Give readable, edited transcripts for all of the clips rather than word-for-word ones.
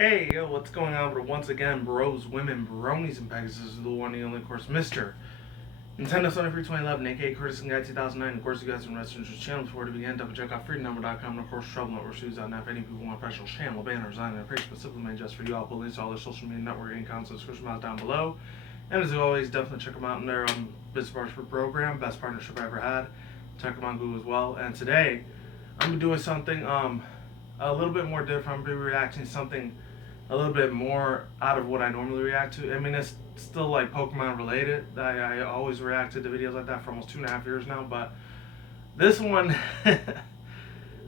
Hey, yo, what's going on? But once again, bros, women, bronies, and pegasisters, the one and only, of course, Mr. Nintendo Sony Free 2011, aka Curtis and Guy 2009. Of course, you guys can rest in this channel before to begin. Double check out freedomnumber.com and, of course, trouble.reviews.net. If any people want professional channel banners on a page specifically made just for you, I'll put links to all their social media networking accounts in the description box down below. And as always, definitely check them out in their business partnership program, best partnership I ever had. Check them on Google as well. And today, I'm doing something a little bit more different. I'm going to be reacting to something a little bit more out of what I normally react to. I mean, it's still like Pokemon related. I always reacted to videos like that for almost 2.5 years now, but this one,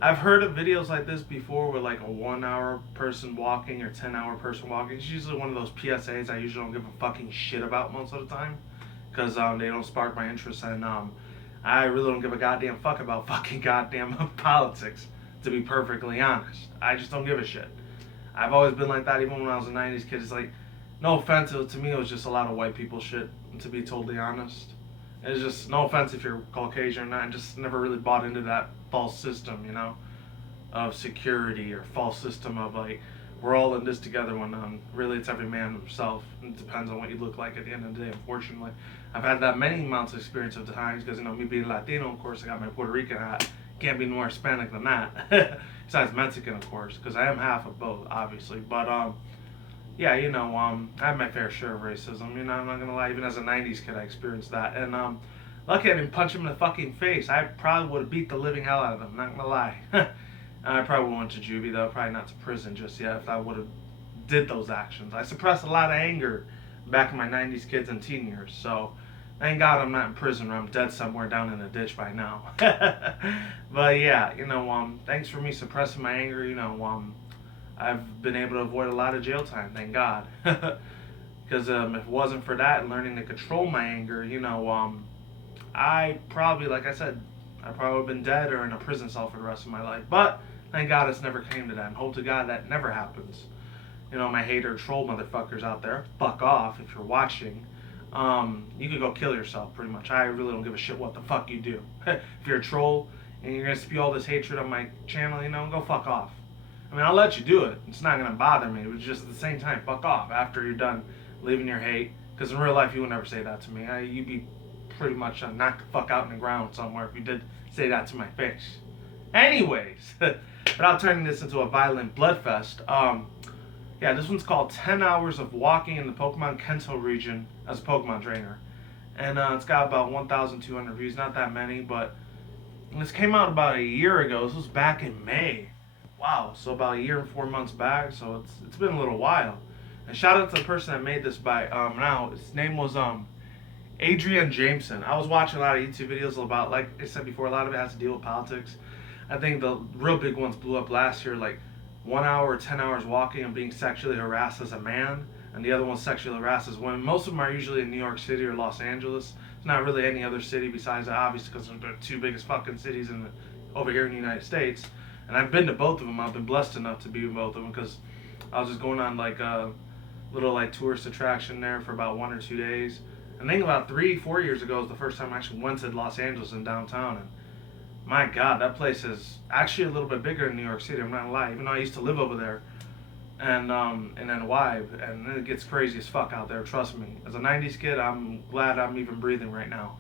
I've heard of videos like this before with like a 1 hour person walking or 10-hour person walking. It's usually one of those PSAs I usually don't give a fucking shit about most of the time because they don't spark my interest, and I really don't give a goddamn fuck about fucking goddamn politics, to be perfectly honest. I just don't give a shit. I've always been like that, even when I was a 90s kid. It's like, no offense, to me it was just a lot of white people shit, to be totally honest. It's just, no offense if you're Caucasian or not, I just never really bought into that false system, you know, of security, or false system of like, we're all in this together, when really it's every man himself. It depends on what you look like at the end of the day, unfortunately. I've had that many amounts of experience of the times, because, you know, me being Latino, of course, I got my Puerto Rican hat. Can't be more Hispanic than that. Besides Mexican, of course, because I am half of both, obviously. But yeah, you know, I have my fair share of racism. You know, I'm not gonna lie. Even as a '90s kid, I experienced that. And lucky I didn't punch him in the fucking face. I probably would have beat the living hell out of him. Not gonna lie. I probably went to juvie though. Probably not to prison just yet. If I would have did those actions, I suppressed a lot of anger back in my '90s kids and teen years. So thank God I'm not in prison, or I'm dead somewhere down in a ditch by now. But yeah, you know, thanks for me suppressing my anger. You know, I've been able to avoid a lot of jail time, thank God. Because if it wasn't for that and learning to control my anger, you know, I probably, like I said, I probably would have been dead or in a prison cell for the rest of my life. But thank God it's never came to that, and hope to God that never happens. You know, my hater troll motherfuckers out there, fuck off if you're watching. You could go kill yourself, pretty much. I really don't give a shit what the fuck you do. If you're a troll and you're gonna spew all this hatred on my channel, you know, go fuck off. I mean, I'll let you do it. It's not gonna bother me. But just at the same time, fuck off after you're done leaving your hate. Because in real life, you would never say that to me. You'd be pretty much knocked the fuck out in the ground somewhere if you did say that to my face. Anyways, without turning this into a violent bloodfest, yeah, this one's called 10 Hours of Walking in the Pokemon Kanto region as a Pokemon trainer. And it's got about 1,200 views, not that many, but this came out about a year ago. This was back in May. Wow, so about a year and 4 months back, so it's been a little while. And shout out to the person that made this by, now, his name was Adrian Jameson. I was watching a lot of YouTube videos about, like I said before, a lot of it has to deal with politics. I think the real big ones blew up last year, like 1 hour or 10 hours walking and being sexually harassed as a man, and the other one sexually harassed as women. Most of them are usually in New York City or Los Angeles. It's not really any other city besides that, obviously, because they're the two biggest fucking cities over here in the United States. And I've been to both of them. I've been blessed enough to be in both of them, because I was just going on like a little like tourist attraction there for about 1 or 2 days. And I think about 3-4 years ago was the first time I actually went to Los Angeles in downtown, and my God, that place is actually a little bit bigger than New York City. I'm not gonna lie. Even though I used to live over there, and NY, and it gets crazy as fuck out there. Trust me. As a '90s kid, I'm glad I'm even breathing right now.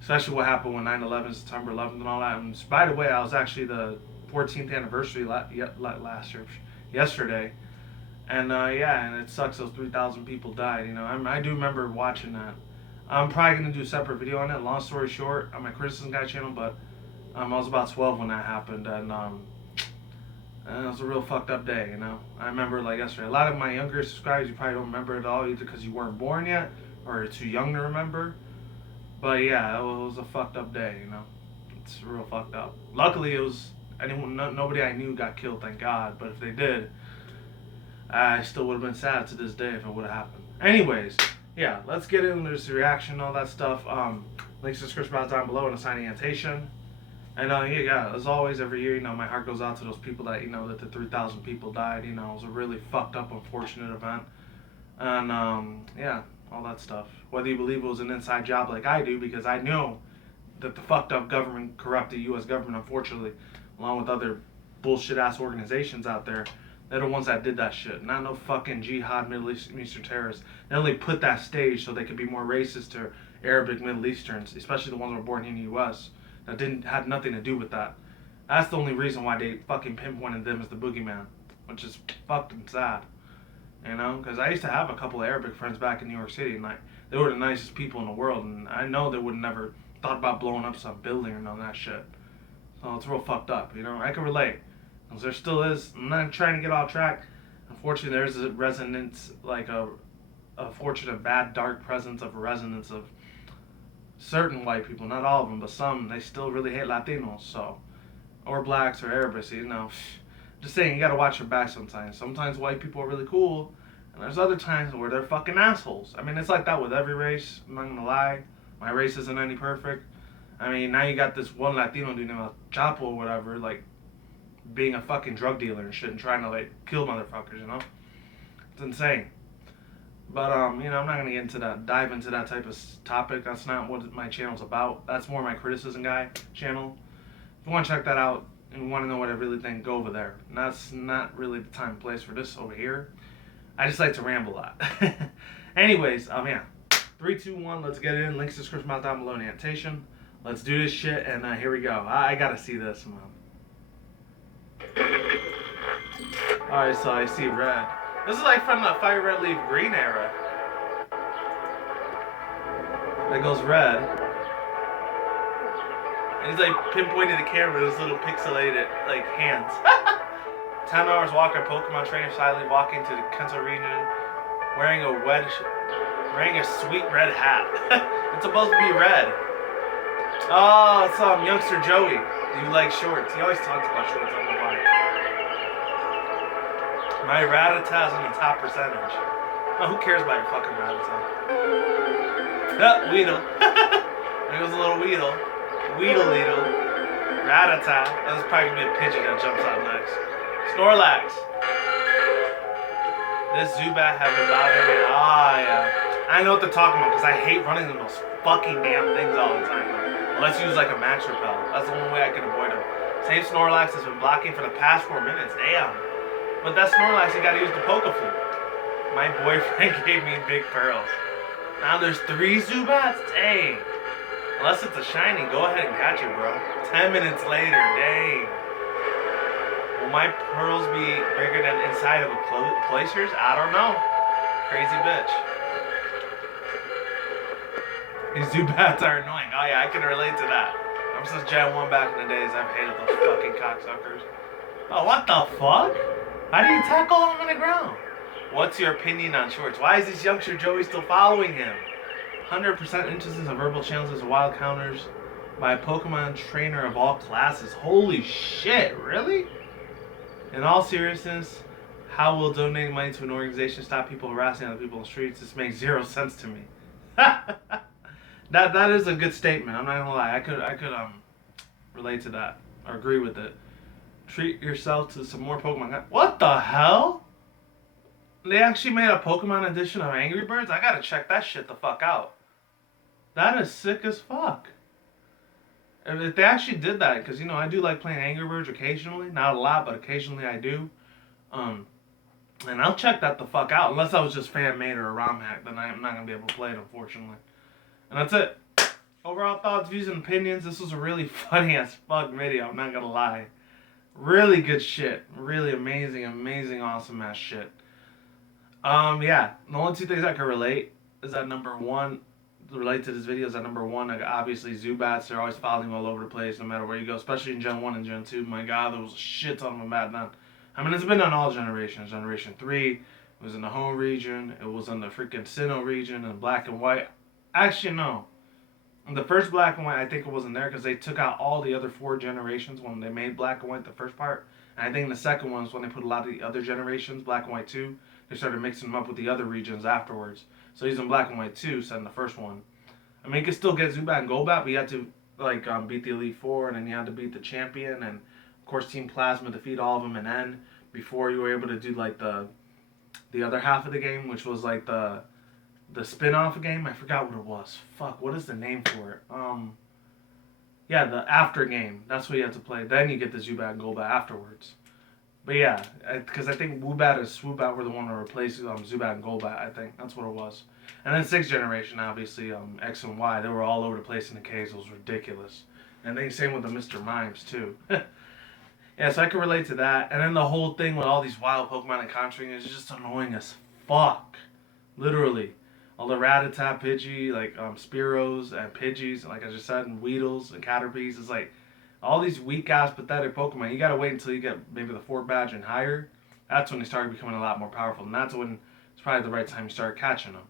Especially what happened when 9/11, September 11th, and all that. And by the way, I was actually the 14th anniversary last year, yesterday, and yeah, and it sucks. Those 3,000 people died. You know, I do remember watching that. I'm probably gonna do a separate video on it. Long story short, on my Criticism Guy channel, but. I was about 12 when that happened, and it was a real fucked up day, you know. I remember like yesterday. A lot of my younger subscribers, you probably don't remember it at all, either because you weren't born yet or you're too young to remember. But yeah, it was a fucked up day, you know. It's real fucked up. Luckily, it was nobody I knew got killed, thank God. But if they did, I still would have been sad to this day if it would have happened. Anyways, yeah, let's get into this reaction and all that stuff. Links to the description box down below and a signing annotation. And yeah, as always, every year, you know, my heart goes out to those people that, you know, that the 3,000 people died. You know, it was a really fucked up, unfortunate event. And yeah, all that stuff. Whether you believe it was an inside job like I do, because I know that the fucked up government, corrupted U.S. government, unfortunately, along with other bullshit ass organizations out there, They're the ones that did that shit. Not no fucking jihad Middle Eastern terrorists. They only put that stage so they could be more racist to Arabic Middle Easterns, especially the ones that were born here in the U.S. That had nothing to do with that. That's the only reason why they fucking pinpointed them as the boogeyman, which is fucking sad. You know, because I used to have a couple of Arabic friends back in New York City, and like they were the nicest people in the world, and I know they would never thought about blowing up some building or none of that shit. So it's real fucked up, you know. I can relate, because there still is. I'm not trying to get off track. Unfortunately, there's a resonance, like a fortunate bad dark presence of a resonance of certain white people, not all of them, but some. They still really hate Latinos, so or blacks or Arabics, you know. Just saying, you gotta watch your back sometimes. Sometimes white people are really cool, and there's other times where they're fucking assholes. I mean, it's like that with every race. I'm not gonna lie. My race isn't any perfect. I mean, now you got this one Latino dude named Chapo or whatever, like, being a fucking drug dealer and shit and trying to, like, kill motherfuckers, you know? It's insane. But, you know, I'm not gonna get into that, dive into that type of topic. That's not what my channel's about. That's more my criticism guy channel. If you want to check that out and you want to know what I really think, go over there. And that's not really the time and place for this over here. I just like to ramble a lot. Anyways, yeah. 3, 2, 1, let's get it in. Links to description down below in the annotation. Let's do this shit, and here we go. I gotta see this, man. Alright, so I see red. This is like from the Fire Red Leaf Green era. That goes red. And he's like pinpointing the camera with his little pixelated like hands. 10 hours walker, Pokemon trainer silently walking to the Kanto region, wearing a sweet red hat. It's supposed to be red. Oh, it's youngster Joey. Do you like shorts? He always talks about shorts. I don't know why. My Rattata's in the top percentage. Oh, who cares about your fucking Rattata? Weedle. There goes a little Weedle. Weedle. Rattata. That's probably gonna be a pigeon that jumps out next. Snorlax. This Zubat have been bothering me. Yeah. I know what they're talking about because I hate running into those fucking damn things all the time. Unless you use like a max repel. That's the only way I can avoid them. Same Snorlax has been blocking for the past 4 minutes. Damn. But that Snorlax, you gotta use the Poke Flute. My boyfriend gave me big pearls. Now there's 3 Zubats? Dang. Unless it's a shiny, go ahead and catch it, bro. 10 minutes later, dang. Will my pearls be bigger than inside of a Placers? I don't know. Crazy bitch. These Zubats are annoying. Oh yeah, I can relate to that. Ever since Gen 1 back in the days, I've hated those fucking cocksuckers. Oh, what the fuck? How do you tackle him on the ground? What's your opinion on shorts? Why is this youngster Joey still following him? 100% instances of verbal challenges and wild counters by a Pokemon trainer of all classes. Holy shit, really? In all seriousness, how will donating money to an organization stop people harassing other people in the streets? This makes 0 sense to me. That is a good statement. I'm not gonna lie. I could relate to that or agree with it. Treat yourself to some more Pokemon. What the hell? They actually made a Pokemon edition of Angry Birds? I gotta check that shit the fuck out. That is sick as fuck. If they actually did that, because, you know, I do like playing Angry Birds occasionally. Not a lot, but occasionally I do. And I'll check that the fuck out. Unless I was just fan-made or a ROM hack, then I'm not going to be able to play it, unfortunately. And that's it. Overall thoughts, views, and opinions. This was a really funny as fuck video, I'm not going to lie. Really good shit. Really amazing, awesome ass shit. Yeah. The only 2 things I can relate is that number 1, relate to this video is that number 1, like obviously Zubats, they're always following me all over the place no matter where you go, especially in Gen 1 and Gen 2. My god, there was a shit ton of them back then. I mean, it's been on all generations. Generation 3, it was in the home region, it was in the freaking Sinnoh region, and black and white. Actually, no. In the first black and white, I think it wasn't there because they took out all the other 4 generations when they made black and white the first part. And I think in the second one is when they put a lot of the other generations, black and white 2, they started mixing them up with the other regions afterwards. So he's in black and white 2, instead of the first one. I mean, you can still get Zubat and Golbat, but you had to like beat the Elite Four, and then you had to beat the champion, and of course Team Plasma defeat all of them in N before you were able to do like the other half of the game, which was like the spin-off game. I forgot what it was. Fuck, what is the name for it? Yeah, the after game. That's what you have to play. Then you get the Zubat and Golbat afterwards. But yeah, because I think Woobat and Swoobat were the one to replace Zubat and Golbat. I think that's what it was. And then 6th generation, obviously, X and Y, they were all over the place in the caves. It was ridiculous. And then same with the Mr. Mimes too. Yeah, so I can relate to that. And then the whole thing with all these wild Pokemon encountering is just annoying as fuck. Literally. All the Rattata, Pidgey, like Spearows and Pidgeys, like I just said, and Weedles and Caterpies. It's like all these weak ass pathetic Pokemon. You gotta wait until you get maybe the 4th badge and higher. That's when they start becoming a lot more powerful. And that's when it's probably the right time you start catching them.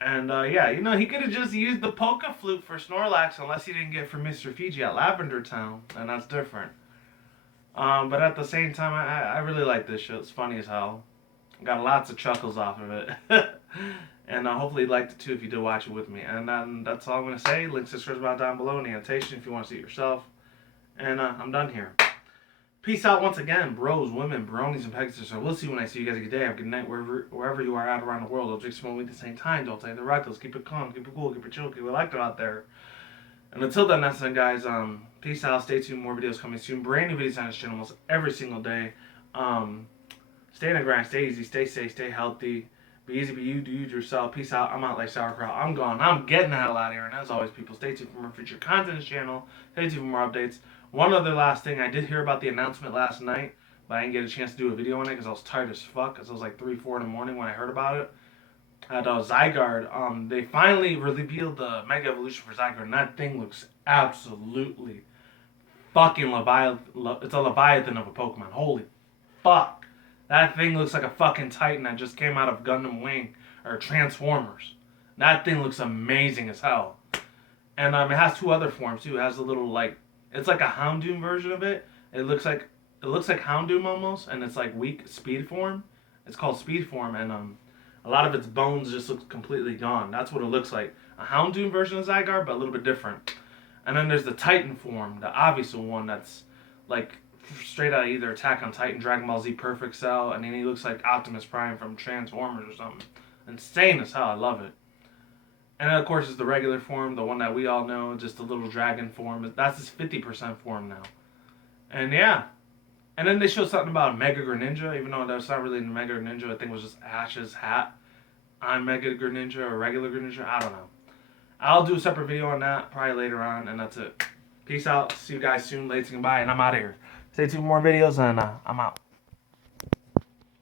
And yeah, he could have just used the Poke Flute for Snorlax unless he didn't get from Mr. Fiji at Lavender Town. And that's different. But at the same time, I really like this shit. It's funny as hell. Got lots of chuckles off of it. And hopefully you liked it too if you did watch it with me. And that's all I'm going to say. Links to description down below in the annotation if you want to see it yourself. And I'm done here. Peace out once again, bros, women, bronies, and pegasisters. So we'll see you when I see you guys. A good day. Have a good night wherever you are at around the world. Don't drink smoke at the same time. Don't take the reckless. Keep it calm. Keep it cool. Keep it chill. Keep it electric out there. And until then, that's it, guys. Peace out. Stay tuned. More videos coming soon. Brand new videos on this channel almost every single day. Stay in the grind. Stay easy. Stay safe. Stay healthy. Be easy. Be you. Do you yourself. Peace out. I'm out like sauerkraut. I'm gone. I'm getting the hell out of here. And as always, people, stay tuned for more future content on this channel. Stay tuned for more updates. One other last thing. I did hear about the announcement last night, but I didn't get a chance to do a video on it because I was tired as fuck. Because it was like 3, 4 in the morning when I heard about it. At Zygarde, they finally revealed the Mega Evolution for Zygarde, and that thing looks absolutely fucking Leviathan. It's a Leviathan of a Pokemon. Holy fuck. That thing looks like a fucking Titan that just came out of Gundam Wing or Transformers. That thing looks amazing as hell. And it has 2 other forms too. It has a little it's like a Houndoom version of it. It looks like Houndoom almost, and it's like weak speed form. It's called speed form, and a lot of its bones just look completely gone. That's what it looks like. A Houndoom version of Zygarde, but a little bit different. And then there's the Titan form, the obvious one that's like straight out of either Attack on Titan, Dragon Ball Z Perfect Cell, and then he looks like Optimus Prime from Transformers or something. Insane as hell, I love it. And then of course is the regular form, the one that we all know, just a little dragon form. That's his 50% form now. And yeah. And then they showed something about Mega Greninja, even though that's not really Mega Greninja. I think it was just Ash's hat on Mega Greninja or regular Greninja. I don't know. I'll do a separate video on that probably later on, and that's it. Peace out. See you guys soon. Late and goodbye, and I'm out of here. Stay tuned for more videos, and I'm out.